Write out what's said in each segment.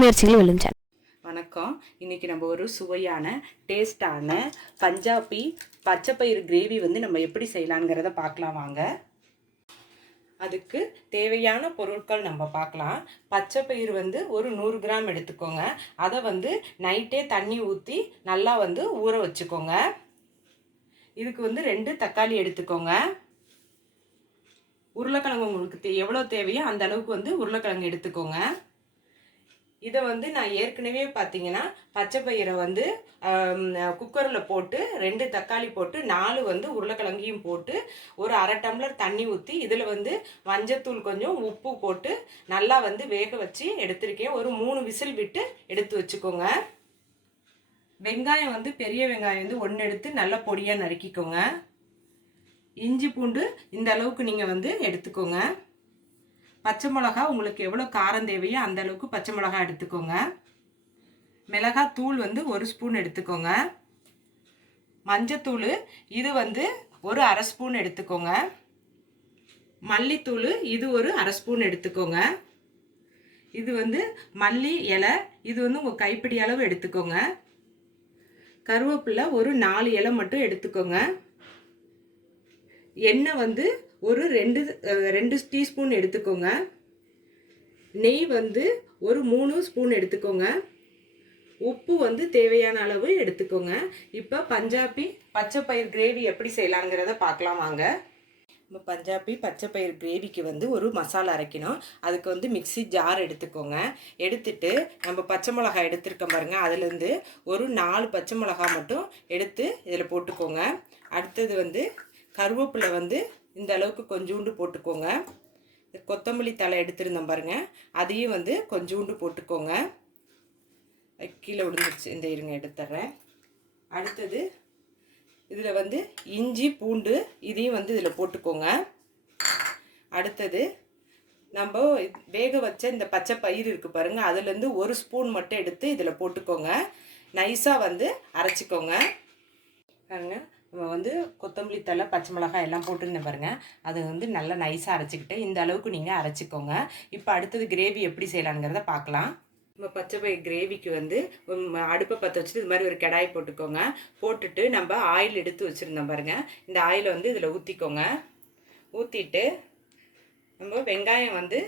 முயற்சிகள் விழுந்தன. வணக்கம். இன்றைக்கி நம்ம ஒரு சுவையான டேஸ்டான பஞ்சாபி பச்சைப்பயிறு கிரேவி வந்து நம்ம எப்படி செய்யலாங்கிறத பார்க்கலாம் வாங்க. அதுக்கு தேவையான பொருட்கள் நம்ம பார்க்கலாம். பச்சைப்பயிறு வந்து ஒரு நூறு கிராம் எடுத்துக்கோங்க. அதை வந்து நைட்டே தண்ணி ஊற்றி நல்லா வந்து ஊற வச்சுக்கோங்க. இதுக்கு வந்து ரெண்டு தக்காளி எடுத்துக்கோங்க. உருளைக்கிழங்கு உங்களுக்கு தே எவ்வளோ தேவையோ அந்த அளவுக்கு வந்து உருளைக்கிழங்கு எடுத்துக்கோங்க. இதை வந்து நான் ஏற்கனவே பார்த்தீங்கன்னா பச்சை பயிரை வந்து குக்கரில் போட்டு ரெண்டு தக்காளி போட்டு நாலு வந்து உருளைக்கிழங்கையும் போட்டு ஒரு அரை டம்ளர் தண்ணி ஊற்றி இதில் வந்து மஞ்சத்தூள் கொஞ்சம் உப்பு போட்டு நல்லா வந்து வேக வச்சு எடுத்திருக்கேன். ஒரு மூணு விசில் விட்டு எடுத்து வச்சுக்கோங்க. வெங்காயம் வந்து பெரிய வெங்காயம் வந்து ஒன்று எடுத்து நல்லா பொடியாக நறுக்கிக்கோங்க. இஞ்சி பூண்டு இந்த அளவுக்கு நீங்கள் வந்து எடுத்துக்கோங்க. பச்சை மிளகா உங்களுக்கு எவ்வளோ காரம் தேவையோ அந்த அளவுக்கு பச்சை மிளகா எடுத்துக்கோங்க. மிளகாய் தூள் வந்து ஒரு ஸ்பூன் எடுத்துக்கோங்க. மஞ்சத்தூள் இது வந்து ஒரு அரை ஸ்பூன் எடுத்துக்கோங்க. மல்லித்தூள் இது ஒரு அரை ஸ்பூன் எடுத்துக்கோங்க. இது வந்து மல்லி இலை இது வந்து உங்கள் கைப்பிடி அளவு எடுத்துக்கோங்க. கருவேப்பிலை ஒரு நாலு இலை மட்டும் எடுத்துக்கோங்க. எண்ணெய் வந்து ஒரு ரெண்டு ரெண்டு டீஸ்பூன் எடுத்துக்கோங்க. நெய் வந்து ஒரு மூணு ஸ்பூன் எடுத்துக்கோங்க. உப்பு வந்து தேவையான அளவு எடுத்துக்கோங்க. இப்போ பஞ்சாபி பச்சை பயிர் கிரேவி எப்படி செய்யலாங்கிறத பார்க்கலாம் வாங்க. நம்ம பஞ்சாபி பச்சை பயிர் கிரேவிக்கு வந்து ஒரு மசாலா அரைக்கணும். அதுக்கு வந்து மிக்சி ஜார் எடுத்துக்கோங்க. எடுத்துட்டு நம்ம பச்சை மிளகாய் எடுத்துருக்கோம் பாருங்கள் அதுலேருந்து ஒரு நாலு பச்சை மிளகாய் மட்டும் எடுத்து இதில் போட்டுக்கோங்க. அடுத்தது வந்து கருவேப்பிலை வந்து இந்த அளவுக்கு கொஞ்சோண்டு போட்டுக்கோங்க. கொத்தமல்லி தலை எடுத்திருந்தோம் பாருங்க. அதையும் வந்து கொஞ்சோண்டு போட்டுக்கோங்க. கீழே விழுந்துருச்சு. இந்த இருங்க எடுத்துட்றேன் அடுத்தது இதில் வந்து இஞ்சி பூண்டு இதையும் வந்து இதில் போட்டுக்கோங்க. அடுத்தது நம்ம வேக வச்ச இந்த பச்சை பயிர் இருக்குது பாருங்கள் அதுலேருந்து ஒரு ஸ்பூன் மட்டும் எடுத்து இதில் போட்டுக்கோங்க. நைஸாக வந்து அரைச்சிக்கோங்க. பாருங்கள் நம்ம வந்து கொத்தமல்லி தலை பச்சை மிளகாய் எல்லாம் போட்டுருந்தேன் பாருங்கள் அதை வந்து நல்லா நைஸாக அரைச்சிக்கிட்டு இந்த அளவுக்கு நீங்கள் அரைச்சிக்கோங்க. இப்போ அடுத்தது கிரேவி எப்படி செய்யலாங்கிறத பார்க்கலாம் நம்ம பச்சை பயிர் கிரேவிக்கு வந்து அடுப்பை பற்ற வச்சுட்டு இது மாதிரி ஒரு கடாய் போட்டுக்கோங்க. போட்டுட்டு நம்ம ஆயில் எடுத்து வச்சுருந்தோம் பாருங்கள் இந்த ஆயிலை வந்து இதில் ஊற்றிக்கோங்க ஊற்றிட்டு நம்ம வெங்காயம் வந்து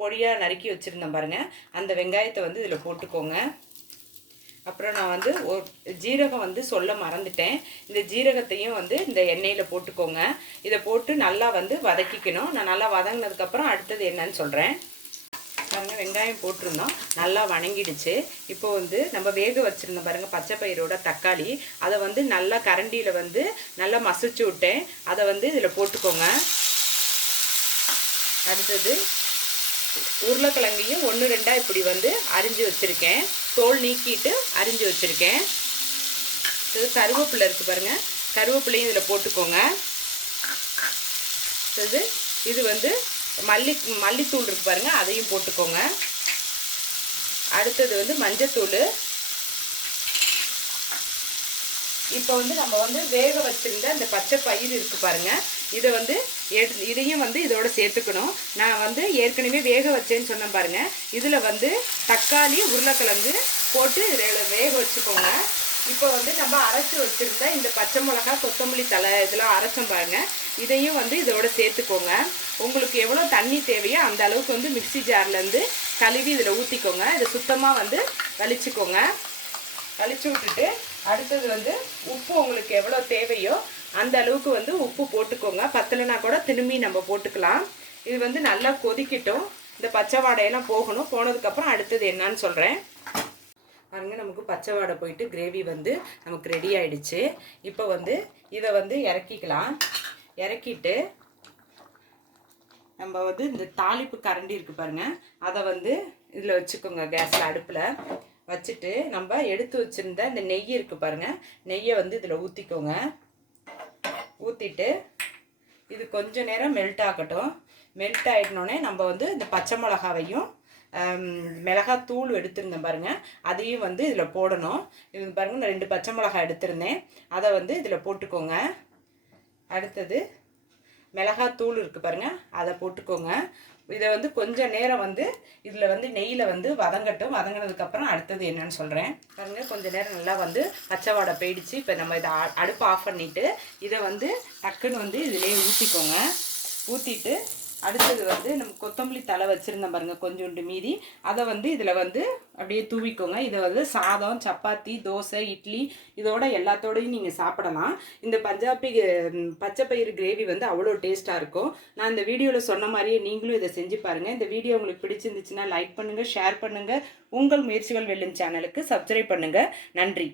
பொடியாக நறுக்கி வச்சுருந்தோம் பாருங்கள் அந்த வெங்காயத்தை வந்து இதில் போட்டுக்கோங்க. அப்புறம் நான் வந்து ஒரு ஜீரகம் வந்து சொல்ல மறந்துட்டேன். இந்த ஜீரகத்தையும் வந்து இந்த எண்ணெயில் போட்டுக்கோங்க. இதை போட்டு நல்லா வந்து வதக்கிக்கணும். நான் நல்லா வதங்கினதுக்கப்புறம் அடுத்தது என்னன்னு சொல்கிறேன் நம்ம வெங்காயம் போட்டிருந்தோம். நல்லா வணங்கிடுச்சு. இப்போ வந்து நம்ம வேக வச்சுருந்தோம் பாருங்கள் பச்சை பயிரோட தக்காளி. அதை வந்து நல்லா கரண்டியில் வந்து நல்லா மசிச்சு விட்டேன். அதை வந்து இதில் போட்டுக்கோங்க. அடுத்தது உருளைக்கிழங்கையும் ஒன்று ரெண்டாக இப்படி வந்து அரிஞ்சு வச்சுருக்கேன். தோல் நீக்கிட்டு அரிஞ்சு வச்சுருக்கேன். இது கருவேப்பிலை இருக்குது பாருங்கள் கருவேப்பிலையும் இதில் போட்டுக்கோங்க. இது இது வந்து மல்லி மல்லித்தூள் இருக்குது பாருங்கள் அதையும் போட்டுக்கோங்க. அடுத்தது வந்து மஞ்சத்தூள். இப்போ வந்து நம்ம வந்து வேக வச்சுருந்த அந்த பச்சை பயிர் இருக்குது பாருங்கள் இதை வந்து இதையும் வந்து இதோட சேர்த்துக்கணும். நான் வந்து ஏற்கனவே வேக வச்சேன்னு சொன்னேன் பாருங்கள் இதில் வந்து தக்காளி உருளைக்கிழங்கு போட்டு இதில் வேக வச்சுக்கோங்க. இப்போ வந்து நம்ம அரைச்சி வச்சுருந்த இந்த பச்சை மிளகாய் கொத்தமல்லி தலை இதெல்லாம் அரைச்சோம் பாருங்க. இதையும் வந்து இதோட சேர்த்துக்கோங்க. உங்களுக்கு எவ்வளோ தண்ணி தேவையோ அந்த அளவுக்கு வந்து மிக்ஸி ஜார்லேருந்து கழுவி இதில் ஊற்றிக்கோங்க இதை சுத்தமாக வந்து வலிச்சுக்கோங்க. வலிச்சு விட்டுட்டு அடுத்தது வந்து உப்பு உங்களுக்கு எவ்வளோ தேவையோ அந்த அளவுக்கு வந்து உப்பு போட்டுக்கோங்க. பத்தலைனா கூட திரும்பி நம்ம போட்டுக்கலாம். இது வந்து நல்லா கொதிக்கட்டும். இந்த பச்சை வாடையெல்லாம் போகணும். போனதுக்கப்புறம் அடுத்தது என்னன்னு சொல்கிறேன் பாருங்க நமக்கு பச்சை வாடை போயிட்டு கிரேவி வந்து நமக்கு ரெடி ஆயிடுச்சு. இப்போ வந்து இதை வந்து இறக்கிக்கலாம். இறக்கிட்டு நம்ம வந்து இந்த தாளிப்பு கரண்டி இருக்குது பாருங்க. அதை வந்து இதில் வச்சுக்கோங்க கேஸில் அடுப்பில். வச்சுட்டு நம்ம எடுத்து வச்சுருந்த இந்த நெய் இருக்குது பாருங்கள் நெய்யை வந்து இதில் ஊற்றிக்கோங்க ஊற்றிட்டு இது கொஞ்ச நேரம் மெல்ட் ஆகட்டும். மெல்ட் ஆகிடனோடனே நம்ம வந்து இந்த பச்சை மிளகாவையும் மிளகாய் தூள் எடுத்திருந்தேன் பாருங்கள் அதையும் வந்து இதில் போடணும். இது பாருங்கள் நான் ரெண்டு பச்சை மிளகாய் எடுத்திருந்தேன். அதை வந்து இதில் போட்டுக்கோங்க. அடுத்தது மிளகாத்தூள் இருக்குது பாருங்க. அதை போட்டுக்கோங்க. இதை வந்து கொஞ்ச நேரம் வந்து இதில் வந்து நெய்யில் வந்து வதங்கட்டும். வதங்கினதுக்கப்புறம் அடுத்தது என்னன்னு சொல்கிறேன் பாருங்க கொஞ்ச நேரம் நல்லா வந்து பச்சை வாடை போயிடுச்சு. இப்போ நம்ம இதை அ- அடுப்பை ஆஃப் பண்ணிவிட்டு இதை வந்து டக்குன்னு வந்து இதிலே ஊற்றிக்கோங்க ஊற்றிட்டு அடுத்தது வந்து நம்ம கொத்தமல்லி தலை வச்சுருந்தோம் பாருங்கள் கொஞ்சோண்டு மீதி. அதை வந்து இதில் வந்து அப்படியே தூவிக்கோங்க. இதை வந்து சாதம் சப்பாத்தி தோசை இட்லி இதோட எல்லாத்தோடையும் நீங்கள் சாப்பிடலாம். இந்த பஞ்சாபி ம், பச்சை பயிறு கிரேவி வந்து அவ்வளோ டேஸ்ட்டாக இருக்கும். நான் இந்த வீடியோவில் சொன்ன மாதிரியே நீங்களும் இதை செஞ்சு பாருங்கள் இந்த வீடியோ உங்களுக்கு பிடிச்சிருந்துச்சுன்னா லைக் பண்ணுங்கள் ஷேர் பண்ணுங்கள் உங்கள் முயற்சிகள் வெல்லும் சேனலுக்கு சப்ஸ்கிரைப் பண்ணுங்கள் நன்றி.